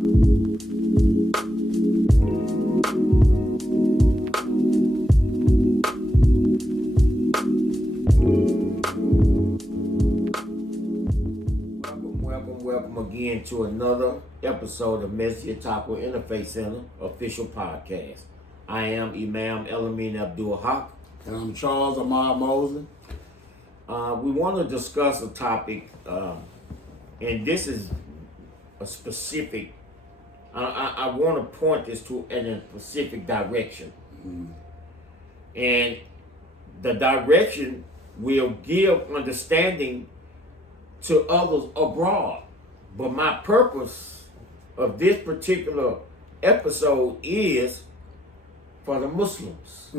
Welcome again to another episode of MASJID TAQWA INTERFAITH CENTER official podcast. I am Imam Al-Amin Abdul Haqq. And I'm Charles Ahmad Mosley. We want to discuss a topic, and this is a specific, I want to point this to in a specific direction. And the direction will give understanding to others abroad. But my purpose of this particular episode is for the Muslims.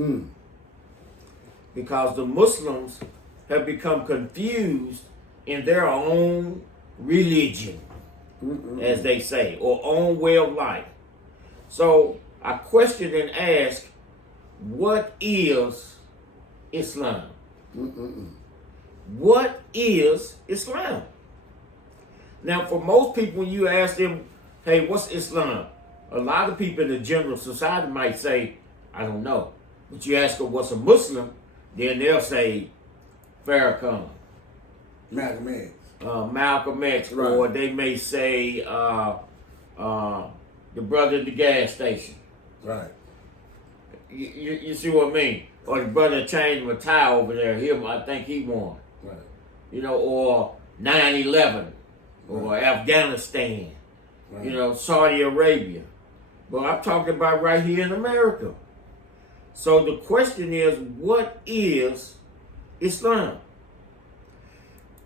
Because the Muslims have become confused in their own religion, as they say, or own way of life. So I question and ask, what is Islam? What is Islam? Now, for most people, when you ask them, hey, what's Islam? A lot of people in the general society might say, I don't know. But you ask them what's a Muslim, then they'll say Farrakhan. Malcolm X. Malcolm X. Right. Or they may say the brother at the gas station. Right. You see what I mean? Or the brother changed my tie over there. Him, I think he won. Right. You know, or 9/11. Or Afghanistan, you know, Saudi Arabia. But I'm talking about right here in America. So the question is, what is Islam?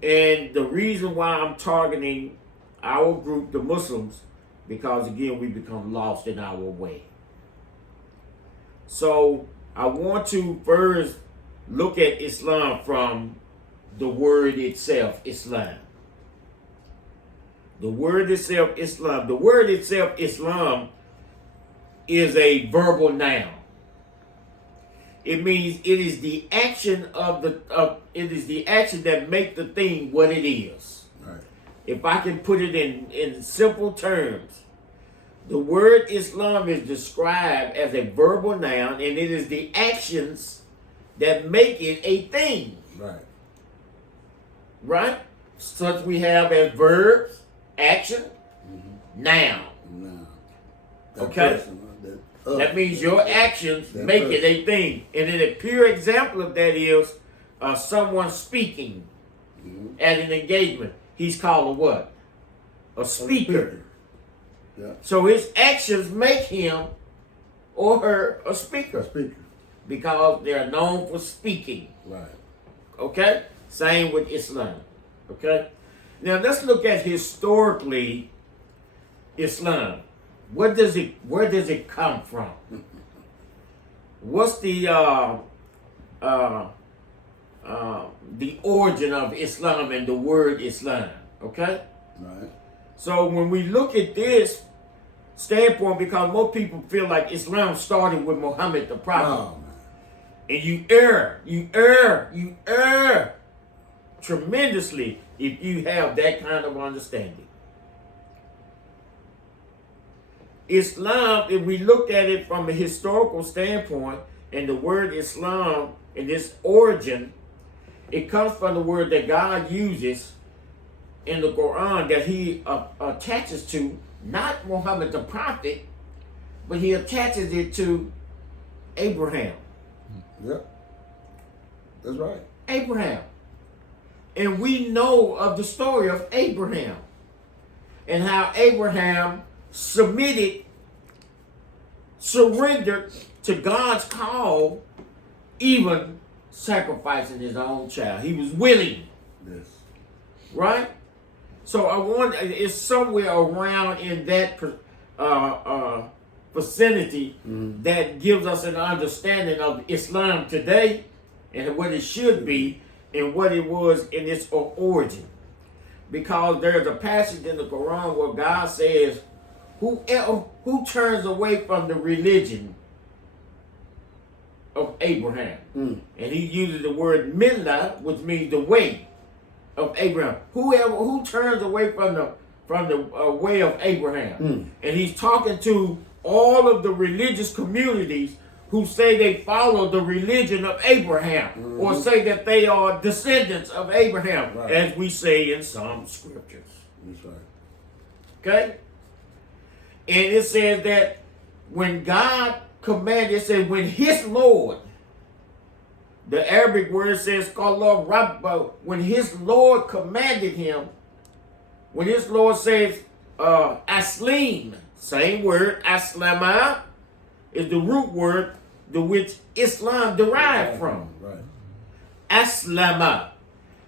And the reason why I'm targeting our group, the Muslims, because again, we become lost in our way. So I want to first look at Islam from the word itself, Islam. The word itself, Islam. The word itself, Islam, is a verbal noun. It means it is the action it is the action that makes the thing what it is. Right. If I can put it in simple terms, the word Islam is described as a verbal noun, and it is the actions that make it a thing. Right. Right? Such we have as verbs, action, noun. Okay? That means your actions make it a thing. And then a pure example of that is someone speaking at an engagement. He's called a what? A speaker. Yeah. So his actions make him or her a speaker. Because they are known for speaking. Right. Okay? Same with Islam. Okay? Now let's look at historically Islam. Where does it come from? What's the origin of Islam and the word Islam? Okay? Right. So when we look at this standpoint, because most people feel like Islam started with Muhammad the Prophet. Oh, man. And you err tremendously if you have that kind of understanding. Islam, if we look at it from a historical standpoint, and the word Islam in its origin, it comes from the word that God uses in the Quran that he attaches to, not Muhammad the Prophet, but he attaches it to Abraham. Yep. That's right. Abraham. And we know of the story of Abraham and how Abraham surrendered to God's call, even sacrificing his own child. He was willing. Yes. Right? So it's somewhere around in that vicinity that gives us an understanding of Islam today and what it should be and what it was in its origin. Because there's a passage in the Quran where God says, who turns away from the religion of Abraham? And he uses the word millah, which means the way of Abraham. Who turns away from from the way of Abraham. And he's talking to all of the religious communities who say they follow the religion of Abraham, or say that they are descendants of Abraham, as we say in some scriptures. That's right. Okay? And it says that when God commanded, it says when his Lord, the Arabic word says, when his Lord commanded him, when his Lord says, aslim, same word, aslama, is the root word to which Islam derived from. Right. Aslama,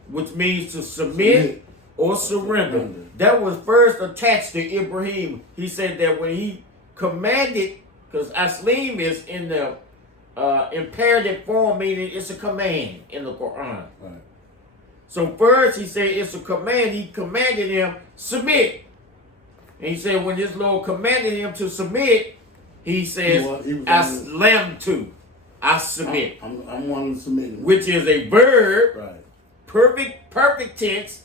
which means to submit or surrender. That was first attached to Ibrahim. He said that when he commanded, because aslim is in the imperative form, meaning it's a command in the Quran. Right. So first he said it's a command. He commanded him submit. And he said when his Lord commanded him to submit, he says, Aslam to, I submit. I'm one to submit. Which is a verb, right. perfect tense,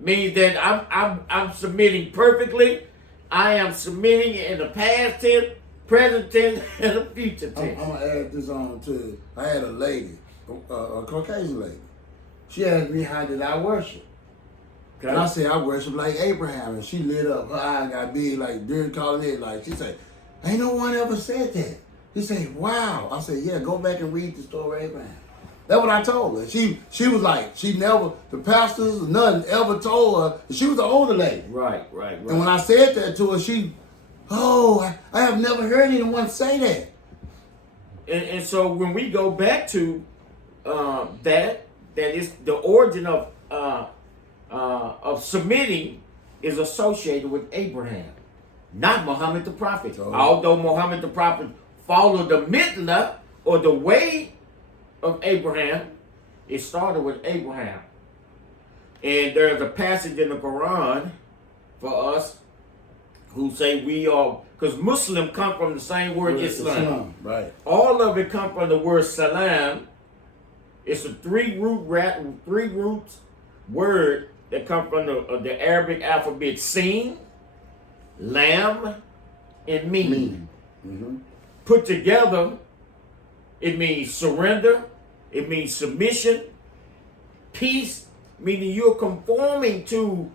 means that I'm submitting perfectly. I am submitting in the past tense, present tense, and the future tense. I'm gonna add this on to. I had a lady, a Caucasian lady. She asked me how did I worship, and I said I worship like Abraham, and she lit up. Her eyes got big like during calling it. Like she said, ain't no one ever said that. She said, wow. I said, yeah, go back and read the story of Abraham. That's what I told her. She was like, she never, the pastors, nothing ever told her. She was an older lady. Right. And when I said that to her, I have never heard anyone say that. And so when we go back to that is the origin of submitting is associated with Abraham, not Muhammad the Prophet. Although Muhammad the Prophet followed the mitla, or the way of Abraham, it started with Abraham. And there's a passage in the Quran for us who say we are, because Muslim come from the same word Islam. Right. All of it come from the word salam. It's a three roots word that come from the Arabic alphabet: sin, lam, and mim. Put together, it means surrender, it means submission, peace, meaning you're conforming to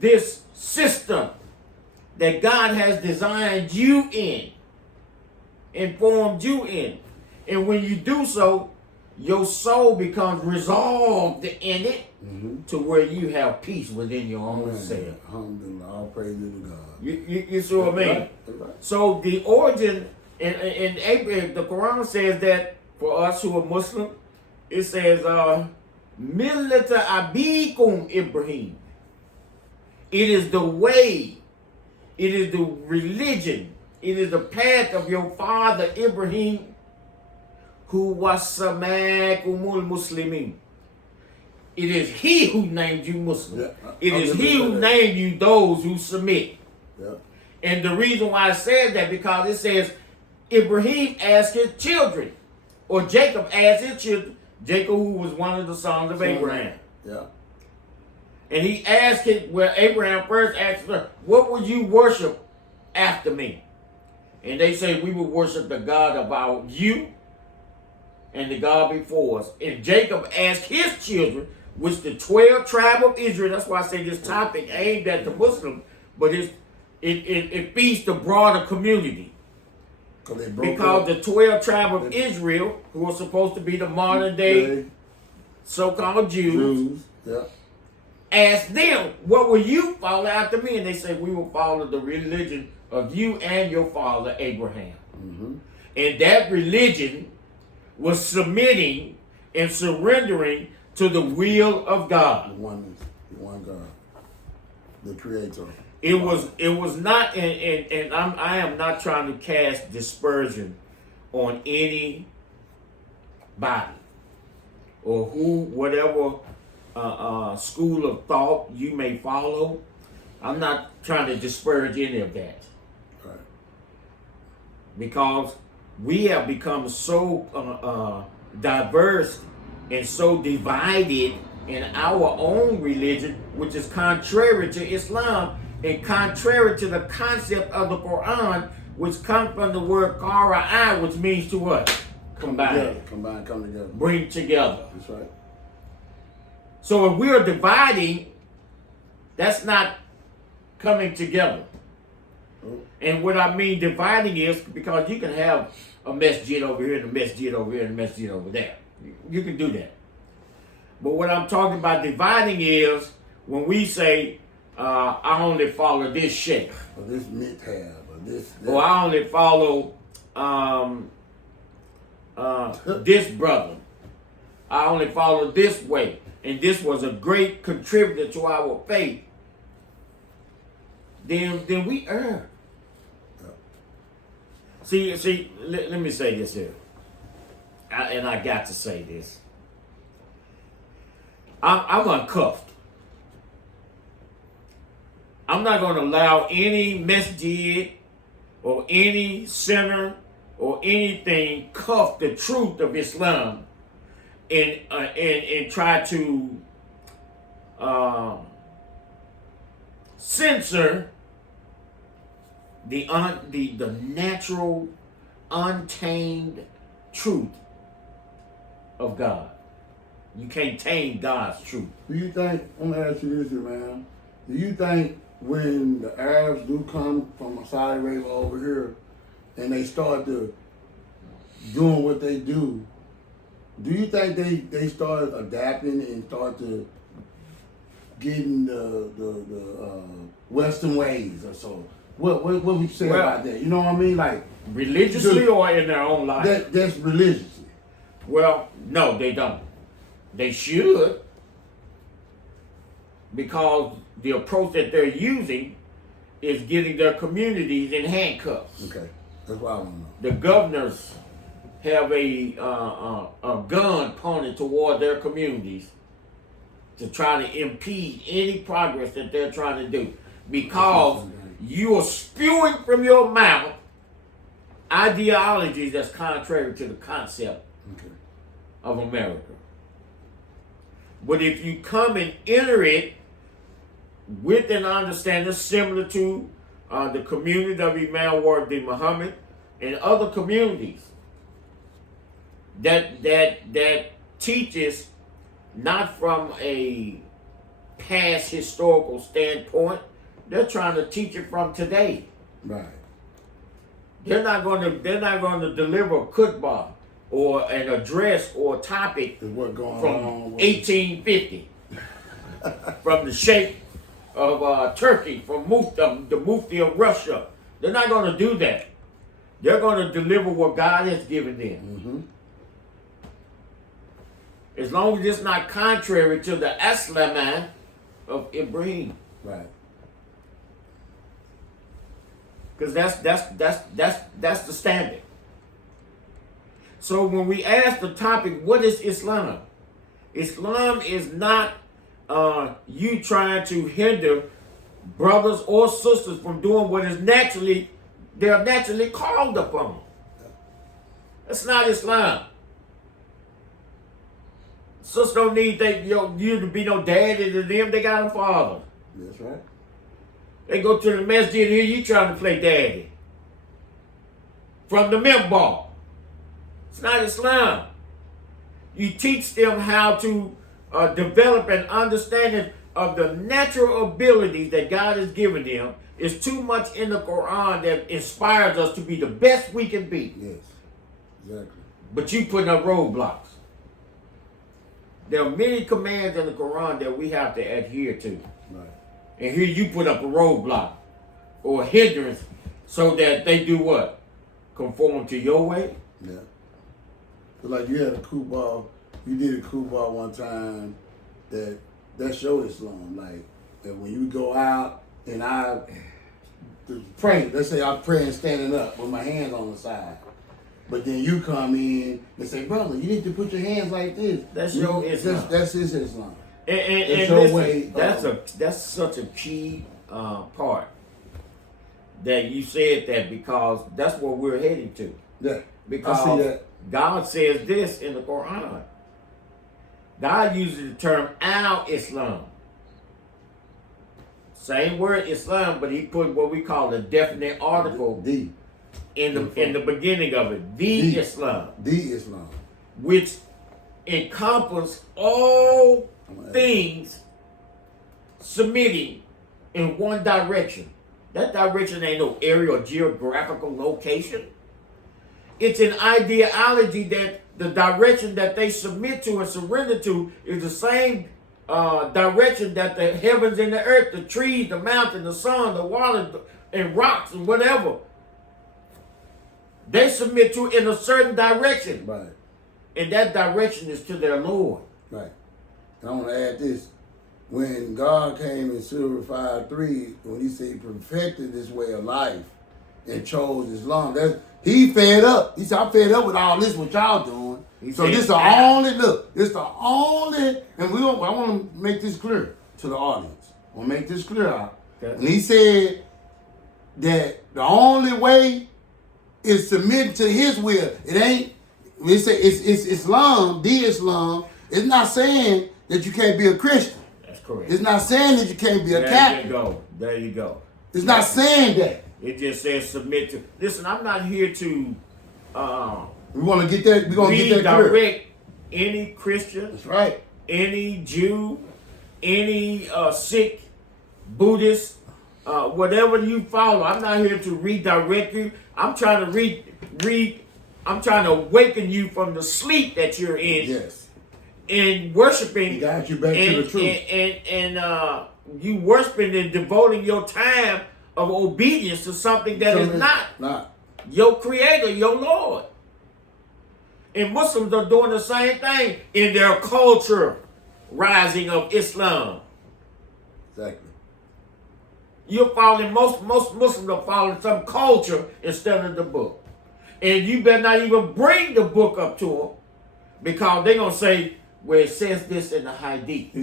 this system that God has designed you in and formed you in. And when you do so, your soul becomes resolved in it to where you have peace within your own self. Alhamdulillah, all praise to God. You see what I mean? Right. So the origin, in Abraham, the Quran says that for us who are Muslim, it says, Millata abikum Ibrahim. It is the way, it is the religion, it is the path of your father Ibrahim, who was samakumul muslimin. It is he who named you Muslim. It is he who named you those who submit. And the reason why I said that, because it says Ibrahim asked his children, or Jacob asked his children, Jacob, who was one of the sons of Abraham. And he asked it, well, Abraham first asked her, what would you worship after me? And they say, we would worship the God of you and the God before us. And Jacob asked his children, which the 12 tribe of Israel, that's why I say this topic aimed at the Muslim, but it feeds the broader community. Because the 12 tribe of Israel, who are supposed to be the modern day so-called Jews, asked them, what will you follow after me? And they said, we will follow the religion of you and your father Abraham. And that religion was submitting and surrendering to the will of God. The one God, the Creator. It was not, and I am not trying to cast dispersion on any body or whatever school of thought you may follow. I'm not trying to disparage any of that. Right. Because we have become so diverse and so divided in our own religion, which is contrary to Islam, and contrary to the concept of the Quran, which comes from the word qara'a, which means to what? Combine. Combine, come together. Bring together. That's right. So if we are dividing, that's not coming together. Oh. And what I mean dividing is because you can have a masjid over here and a masjid over here and a masjid over there. You can do that. But what I'm talking about dividing is when we say, I only follow this sheikh. Or this mithab, or this. Or I only follow this brother. I only follow this way. And this was a great contributor to our faith. Then we err. See, let me say this here. And I got to say this. I'm uncuffed. I'm not going to allow any masjid or any center or anything cuff the truth of Islam and try to censor the natural, untamed truth of God. You can't tame God's truth. Do you think, I'm going to ask you this, man. Do you think when the Arabs do come from Saudi Arabia over here and they start to doing what they do you think they start adapting and start to getting the Western ways or so? What would you say about that? You know what I mean? Like religiously or in their own life? That's religiously. Well, no, they don't. They should, because the approach that they're using is getting their communities in handcuffs. Okay, that's what I want to know. The governors have a gun pointed toward their communities to try to impede any progress that they're trying to do, because you are spewing from your mouth ideologies that's contrary to the concept of America. But if you come and enter it with an understanding similar to the community of Imam Muhammad and other communities that teaches not from a past historical standpoint, they're trying to teach it from today. Right. They're not going to deliver a khutbah or an address or a topic from 1850 from the Sheikh of Turkey, from the Mufti of Russia. They're not going to do that. They're going to deliver what God has given them. Mm-hmm. As long as it's not contrary to the Al-Amin of Ibrahim. Right. Because that's the standard. So when we ask the topic, what is Islam? Islam is not you trying to hinder brothers or sisters from doing what is they're naturally called upon. That's not Islam. Sisters don't need you to be no daddy to them. They got a father. That's right. They go to the masjid here, you trying to play daddy. From the minbar. It's not Islam. You teach them how to develop an understanding of the natural abilities that God has given them. It's too much in the Quran that inspires us to be the best we can be. Yes, exactly. But you putting up roadblocks. There are many commands in the Quran that we have to adhere to. Right. And here you put up a roadblock or a hindrance so that they do what? Conform to your way? Yeah. So like you had a kubah, you did a kubah one time that's your Islam. Like that when you go out and I pray, let's say I'm praying standing up with my hands on the side. But then you come in and say, brother, you need to put your hands like this. That's your Islam. That's his Islam. And listen, that's such a key part that you said that, because that's what we're heading to. Yeah. Because I see that. God says this in the Quran. God uses the term al-Islam. Same word Islam, but he put what we call a definite article in the beginning of it. The Islam. The Islam. Which encompass all things submitting in one direction. That direction ain't no area or geographical location. It's an ideology that the direction that they submit to and surrender to is the same direction that the heavens and the earth, the trees, the mountain, the sun, the water, and rocks and whatever, they submit to in a certain direction. Right. And that direction is to their Lord. Right. And I want to add this. When God came in Surah 5:3, when he said he perfected this way of life and chose Islam, he fed up. He said, I'm fed up with all this, what y'all doing. So this the only, look, this the only, and I want to make this clear to the audience. I want to make this clear out. Okay. And he said that the only way is submitting to his will. It ain't, it's Islam, the Islam. It's not saying that you can't be a Christian. That's correct. It's not saying that you can't be a Catholic. There you go. There you go. It's not saying that. It just says submit to. Listen, I'm not here to we want to get that. We're going to get that clear. Redirect any Christian. That's right. Any Jew, any Sikh, Buddhist, whatever you follow. I'm not here to redirect you. I'm trying to I'm trying to awaken you from the sleep that you're in. Yes. And worshiping. Got you back to the truth. And you worshiping and devoting your time of obedience to something that is not your creator, your Lord. And Muslims are doing the same thing in their culture rising of Islam. Exactly. You're following, most Muslims are following some culture instead of the book. And you better not even bring the book up to them, because they're going to say, well, it says this in the hadith.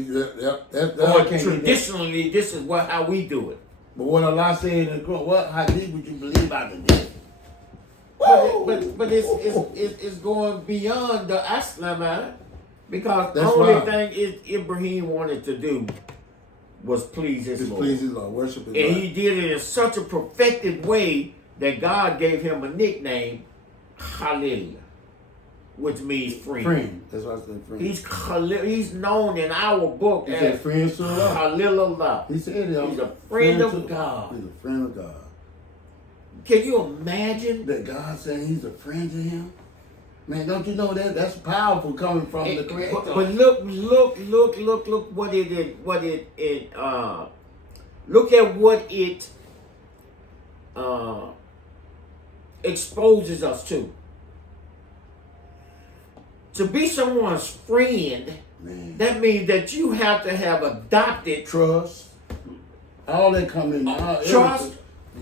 Or traditionally, this is how we do it. But what Allah said in the Quran, what hadith would you believe out of this? But it's going beyond the Aslam, because the only thing Ibrahim wanted to do was please his Lord. Please his Lord, worship his Lord. And he did it in such a perfected way that God gave him a nickname, Khalil, which means friend. Friend. That's why I said friend. He's Khalil. He's known in our book as friend Khalilullah. He said he's a friend of God. He's a friend of God. Can you imagine that God saying he's a friend to him? Man, don't you know that that's powerful coming from the Creator? But look what look at what it exposes us to. To be someone's friend, man, that means that you have to have adopted trust. All that come in. Trust.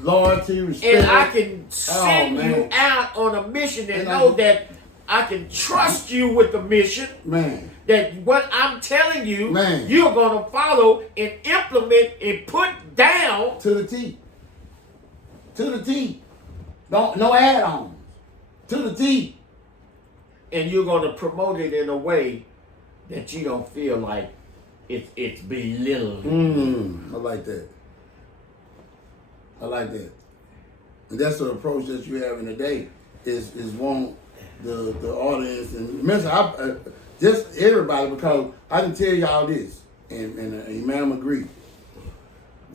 Loyalty, respect. And I can send you out on a mission and know that I can trust you with the mission. Man. That what I'm telling you, man, you're going to follow and implement and put down. To the T. To the T. No add-ons. To the T. And you're going to promote it in a way that you don't feel like it's belittled. I like that. I like that. And that's the approach that you have in the day. Is want the audience and mention just everybody, because I can tell y'all this, and Imam agreed.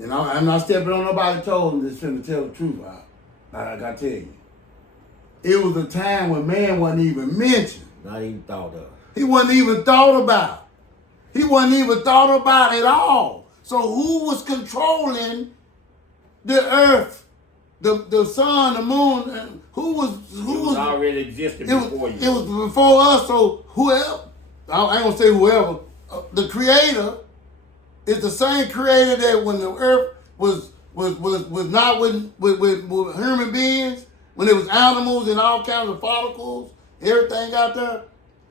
And I'm not stepping on nobody's toes and just trying to tell the truth. I gotta tell you, it was a time when man wasn't even mentioned. Not even thought of. He wasn't even thought about. He wasn't even thought about at all. So who was controlling the earth, the sun, the moon? Who was already existed before you? It was before us. So whoever, I ain't gonna say whoever, the Creator is the same Creator that when the earth was not with human beings, when it was animals and all kinds of particles, everything out there,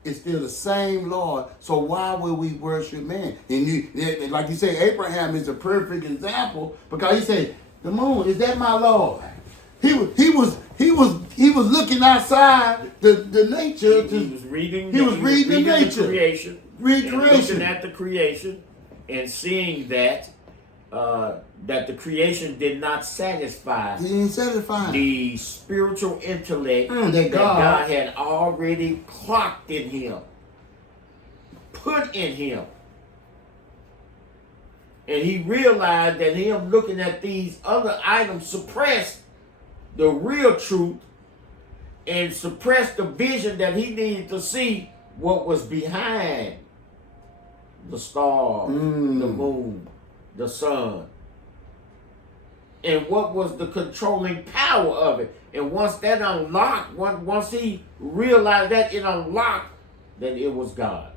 it's still the same Lord. So why would we worship man? And like you say, Abraham is a perfect example, because he said, the moon, is that my Lord? He was looking outside the nature. He was reading the nature. The creation. Recreation. Looking at the creation and seeing that that the creation did not satisfy He didn't satisfy the spiritual intellect that God had already clocked in him, put in him. And he realized that him looking at these other items suppressed the real truth and suppressed the vision that he needed to see what was behind the stars, the moon, the sun. And what was the controlling power of it. And once that unlocked, once he realized that it unlocked, then it was God.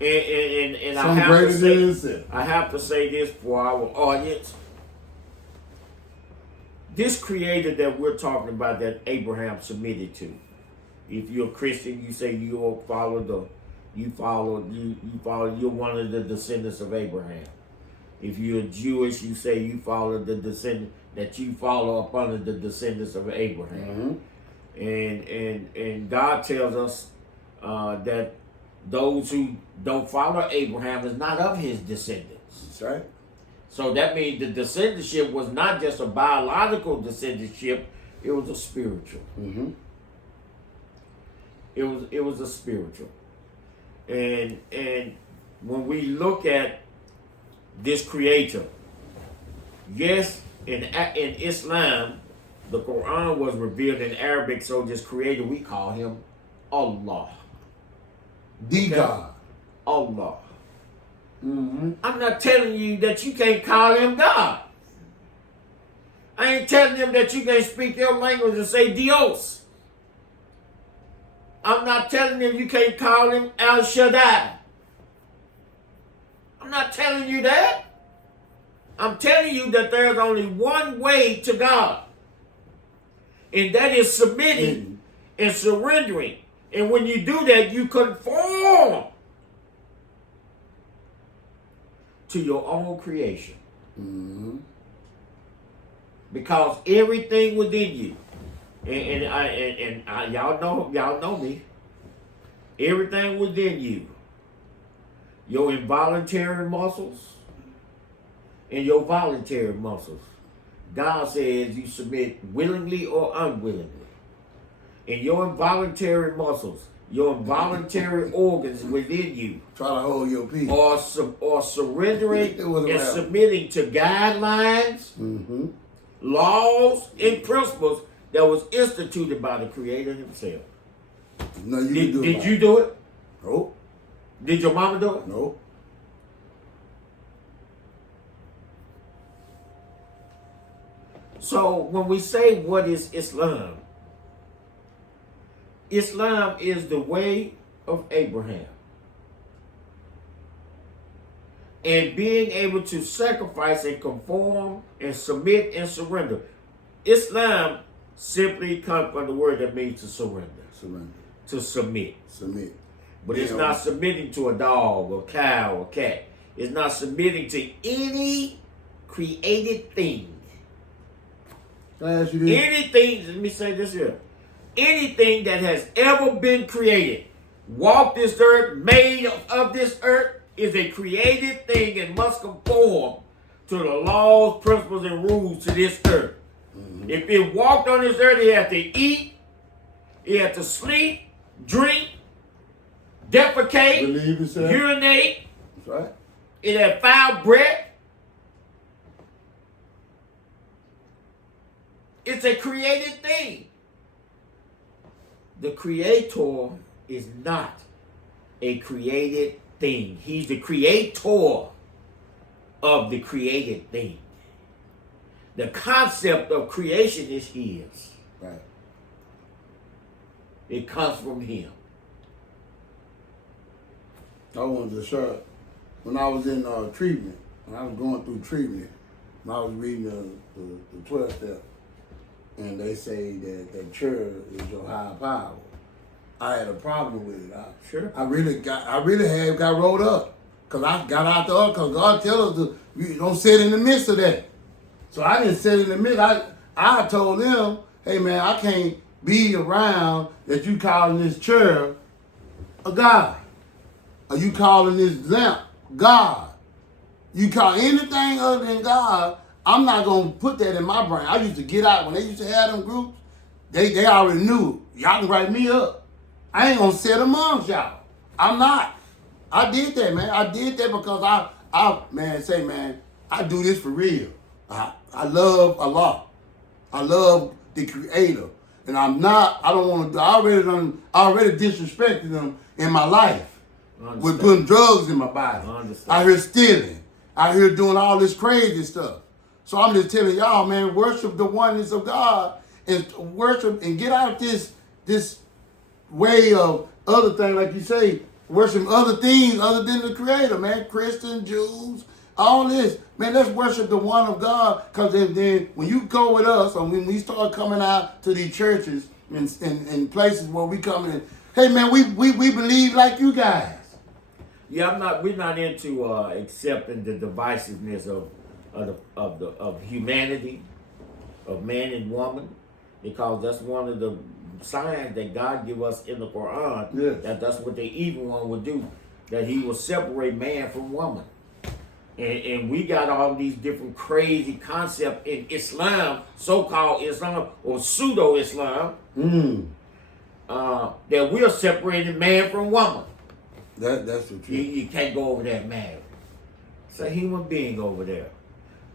And I have to say this for our audience. This creator that we're talking about that Abraham submitted to. If you're a Christian, you say you're one of the descendants of Abraham. If you're Jewish, you say you follow the descendant that you follow up under the descendants of Abraham. And God tells us that those who don't follow Abraham is not of his descendants. That's right. So that means the descendantship was not just a biological descendantship; it was a spiritual. It was a spiritual. And when we look at this creator, yes, in Islam, the Quran was revealed in Arabic, so this creator, we call him Allah. The God. Allah. I'm not telling you that you can't call him God. I ain't telling them that you can't speak your language and say Dios. I'm not telling them you can't call him El Shaddai. I'm not telling you that. I'm telling you that there's only one way to God. And that is submitting and surrendering. And when you do that, you conform to your own creation. Because everything within you, and y'all know me, everything within you, your involuntary muscles and your voluntary muscles, God says you submit willingly or unwillingly. And your involuntary muscles, your involuntary organs within you, try to hold your peace, or surrendering and submitting to guidelines, laws, and principles that was instituted by the Creator himself. No, you did you do it? Nope. Did your mama do it? Nope. So when we say what is Islam, Islam is the way of Abraham. And being able to sacrifice and conform and submit and surrender. Islam simply comes from the word that means to surrender. To submit. But it's not submitting to a dog or cow or cat. It's not submitting to any created thing. Can I ask you this? Anything, let me say this here. Anything that has ever been created, walked this earth, made of this earth, is a created thing and must conform to the laws, principles, and rules to this earth. If it walked on this earth, it had to eat, it had to sleep, drink, defecate, urinate. That's right. It had foul breath. It's a created thing. The Creator is not a created thing. He's the creator of the created thing. The concept of creation is his. Right. It comes from him. I wanted to share, when I was in treatment, when I was going through treatment, when I was reading the 12 step, and they say that the chair is your higher power. I had a problem with it. I really got rolled up. Because I got out the because God tells us you don't sit in the midst of that. So I didn't sit in the midst. I told them, hey man, I can't be around that you calling this chair a God. Or you calling this lamp God. You call anything other than God, I'm not gonna put that in my brain. I used to get out when they used to have them groups. They already knew y'all can write me up. I ain't gonna sit amongst y'all. I'm not. I did that, man. I did that because I do this for real. I love Allah. I love the Creator, and I don't want to. I already disrespected them in my life with putting drugs in my body. Out here stealing. Out here doing all this crazy stuff. So I'm just telling y'all, man, worship the oneness of God and worship and get out this way of other things, like you say, worship other things other than the Creator, man. Christian, Jews, all this. Man, let's worship the one of God, because then when you go with us, or when we start coming out to these churches and places where we come in, hey, man, we believe like you guys. Yeah, we're not into accepting the divisiveness of humanity, of man and woman, because that's one of the signs that God give us in the Quran. Yes. That's what the evil one would do, that he will separate man from woman. And we got all these different crazy concepts in Islam, so-called Islam or pseudo-Islam, that we're separating man from woman. That's the truth. You can't go over that man. It's a human being over there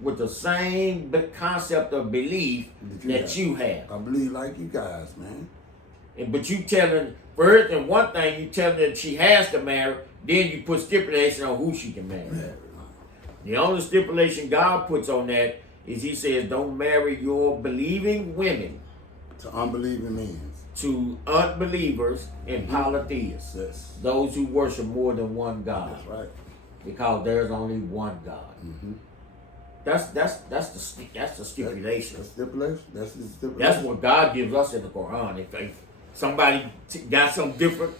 with the same concept of belief that you have. I believe like you guys, man. But you telling first, and one thing you telling her that she has to marry, then you put stipulation on who she can marry. The only stipulation God puts on that is he says, don't marry your believing women to unbelieving men, to unbelievers and polytheists. Yes. Those who worship more than one God. That's right. Because there's only one God. That's the stipulation. That's the stipulation. That's the stipulation. That's what God gives us in the Quran. If somebody got something different,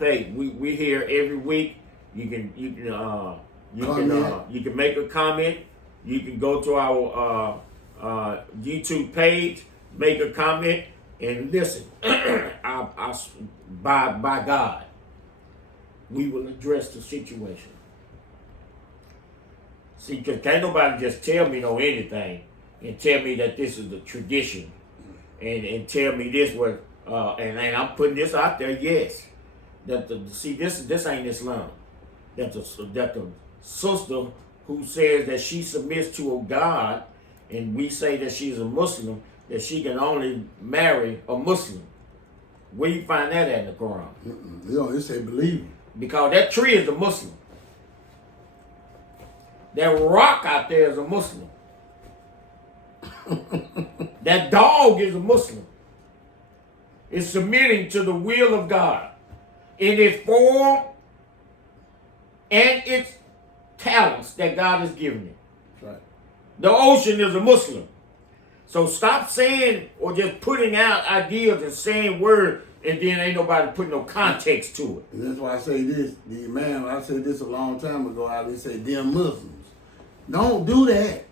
hey, we here every week. You can make a comment. You can go to our YouTube page, make a comment, and listen. By God, we will address the situation. See, because can't nobody just tell me no anything and tell me that this is the tradition and tell me this was and I'm putting this out there. Yes, this ain't Islam. That the sister who says that she submits to a God, and we say that she's a Muslim, that she can only marry a Muslim. Where you find that at in the Quran? It say believe. Because that tree is a Muslim. That rock out there is a Muslim. That dog is a Muslim. It's submitting to the will of God in its form and its talents that God has given it. Right. The ocean is a Muslim. So stop saying or just putting out ideas and saying words and then ain't nobody putting no context to it. And that's why I say this. The Imam, I said this a long time ago, how they say them Muslims. Don't do that.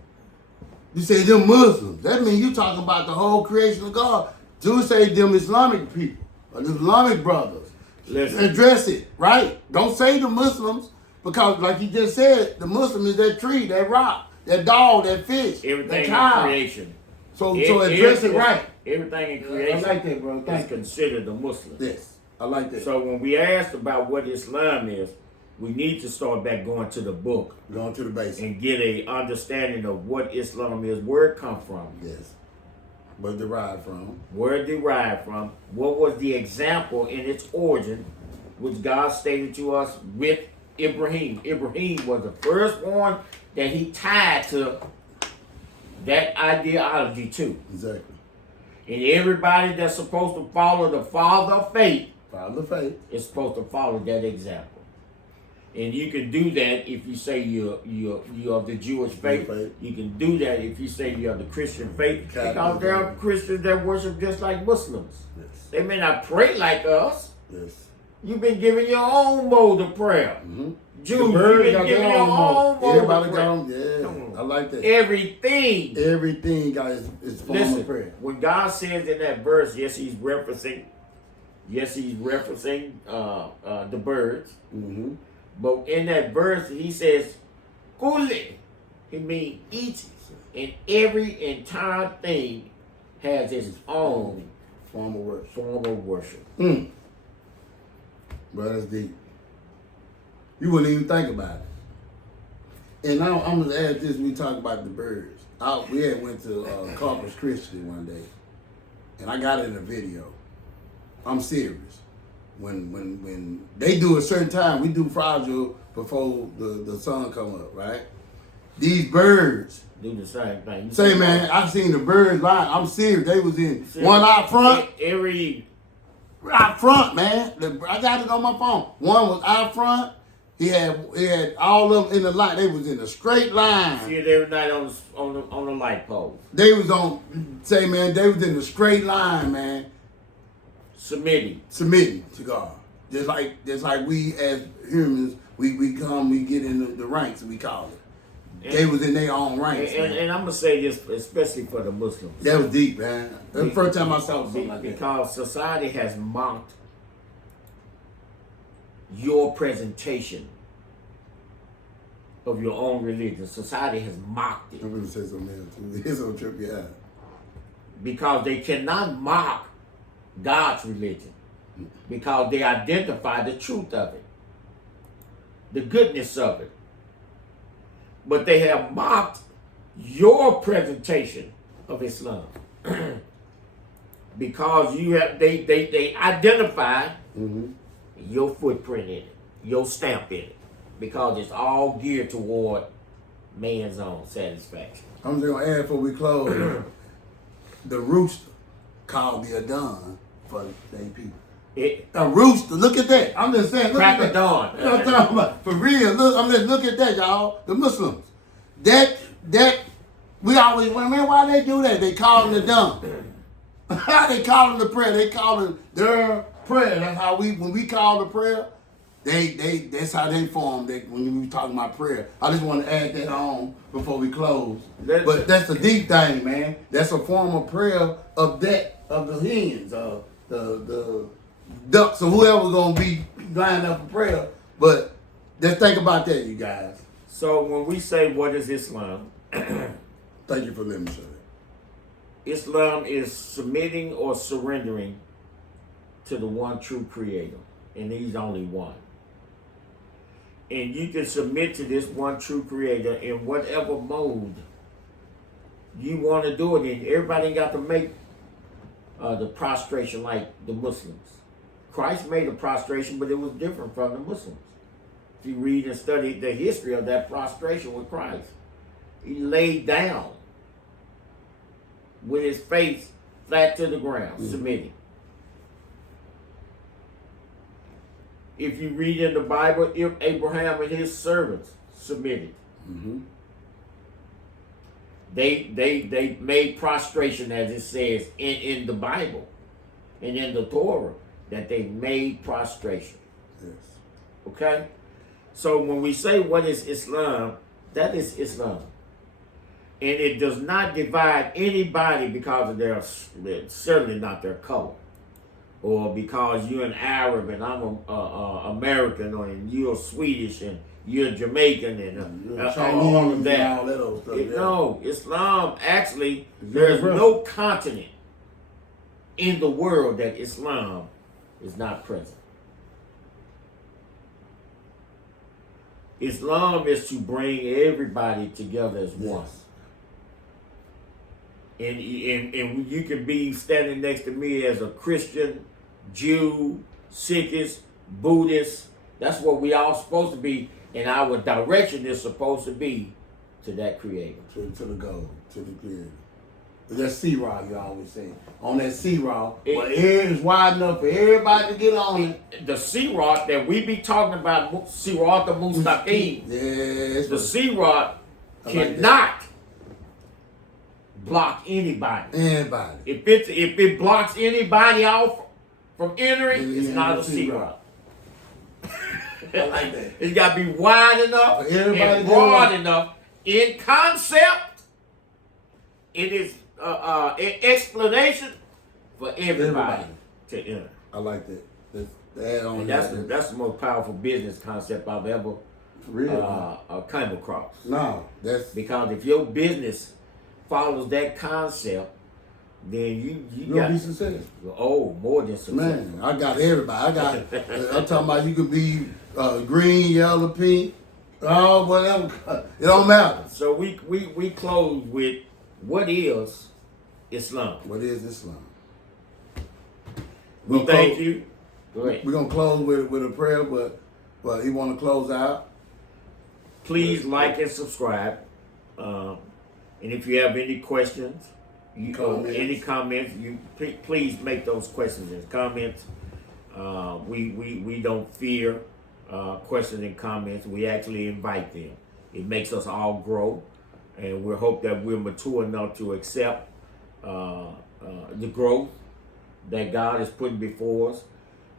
You say them Muslims. That means you talking about the whole creation of God. Jews say them Islamic people or the Islamic brothers. Listen. Address it, right? Don't say the Muslims, because like you just said, the Muslim is that tree, that rock, that dog, that fish, everything that cow. in creation. So address it right. Everything in creation I like that, bro. is considered a Muslim. Yes, I like that. So when we asked about what Islam is, we need to start back going to the book. Going to the basics. And get a understanding of what Islam is, where it come from. Yes. Where it derived from. Where it derived from. What was the example in its origin, which God stated to us with Ibrahim. Ibrahim was the first one that he tied to that ideology too. Exactly. And everybody that's supposed to follow the father of faith, is supposed to follow that example. And you can do that if you say you're of the Jewish faith. You can do that if you say you're of the Christian faith. Because there are Christians that worship just like Muslims. Yes. They may not pray like us. Yes. You've been giving your own mode of prayer. Mm-hmm. Jews, you've been giving your own mode Everybody of prayer. got them. Yeah, I like that. Everything. Got his form of prayer. When God says in that verse, yes, he's referencing the birds. Mm-hmm. But in that verse, he says, Kuli. He means eat. And every entire thing has its own form of worship. Mm. Bro, that's deep. You wouldn't even think about it. And now I'm gonna add this. We talk about the birds. We had went to Corpus Christi one day, and I got it in a video. I'm serious. When they do a certain time, we do fragile before the sun come up, right? These birds do the same thing. Say, man, I seen the birds line. I'm serious. They was in one out front. Out front, man. I got it on my phone. One was out front. He had all of them in the line. They was in a straight line. See it every night on the light pole. They was on. Say, man, they was in a straight line, man. Submitting to God. Just like we as humans, we get in the ranks, we call it. They was in their own ranks. And I'm gonna say this, especially for the Muslims. That was deep, man. That's the first time I saw something like that. Because society has mocked your presentation of your own religion. Society has mocked it. I'm gonna say something else too. It's on trip, yeah. Because they cannot mock God's religion. Because they identify the truth of it, the goodness of it. But they have mocked your presentation of Islam. Because they identify your footprint in it, your stamp in it. Because it's all geared toward man's own satisfaction. I'm just gonna add before we close, the rooster called the Adon for the same people. A rooster, look at that. I'm just saying, look Crack at of that. dawn. You know what I'm talking about? For real, look at that, y'all. The Muslims. That we always wonder, man, why they do that? They call them the dumb. They call them the prayer. They call them their prayer. That's how when we call the prayer, that's how they form. When we talking about prayer, I just want to add that on before we close. But that's a deep thing, man. That's a form of prayer of the hens, the ducks, or whoever's gonna be lined up for prayer. But just think about that, you guys. So when we say what is Islam, thank you for letting me say that. Islam is submitting or surrendering to the one true creator, and he's only one. And you can submit to this one true creator in whatever mode you want to do it in. Everybody got to make the prostration like the Muslims. Christ made a prostration, but it was different from the Muslims. If you read and study the history of that prostration with Christ, he laid down with his face flat to the ground, submitting. If you read in the Bible, Abraham and his servants submitted. They made prostration, as it says in the Bible and in the Torah, that they made prostration. Yes. Okay? So when we say what is Islam, that is Islam. And it does not divide anybody because of certainly not their color. Or because you're an Arab and I'm American, or you're Swedish and you're Jamaican and all of that. All that old stuff, No, Islam actually, there's no continent in the world that Islam is not present. Islam is to bring everybody together as one. And you can be standing next to me as a Christian, Jew, Sikhist, Buddhist. That's what we all supposed to be, and our direction is supposed to be to that creator. To the goal, to the creator. That C-Rod you always say. On that C-Rod, but air is wide enough for everybody to get on it. The C-Rod that we be talking about, C-Rod the Mustaqim. Yes. The C-Rod cannot block anybody. If it blocks anybody off from entering, it's not a C-Rod. I like that. It's got to be wide enough and broad enough in concept. It is an explanation for everybody to enter. I like that. That's the most powerful business concept I've ever come across. No, that's because if your business follows that concept, then you You'll got be successful. more than successful. Man, I got everybody. I'm talking about you could be green, yellow, pink, whatever. It don't matter. So we close with, what is Islam? What is Islam? We thank you. Go ahead. We're gonna close with a prayer, but you want to close out? Please like and subscribe. And if you have any questions, any comments, you please make those questions and comments. We don't fear questions and comments. We actually invite them. It makes us all grow, and we hope that we're mature enough to accept the growth that God is putting before us.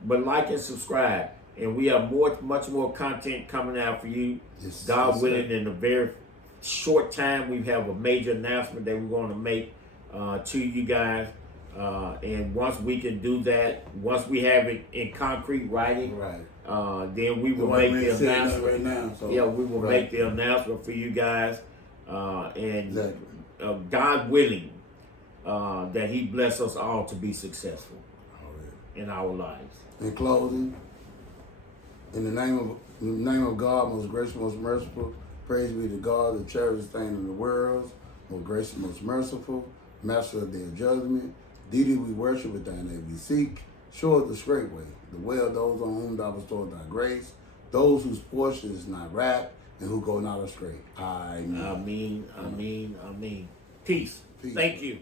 But like and subscribe, and we have much more content coming out for you. Yes, God willing, in a very short time, we have a major announcement that we're going to make to you guys. And once we can do that, once we have it in concrete writing, then we will make the announcement. Right now, so, we will make the announcement for you guys. And exactly. God willing, that He bless us all to be successful in our lives. In closing, in the name of God, most gracious, most merciful, praise be to God, the cherished thing in the world, most gracious, most merciful, master of their judgment. Thee we worship, with thine name we seek. Show us the straight way, the way of those on whom thou bestowed thy grace, those whose portion is not wrapped, and who go not astray. Amen. Amen. Amen. Amen. Peace. Peace. Thank you.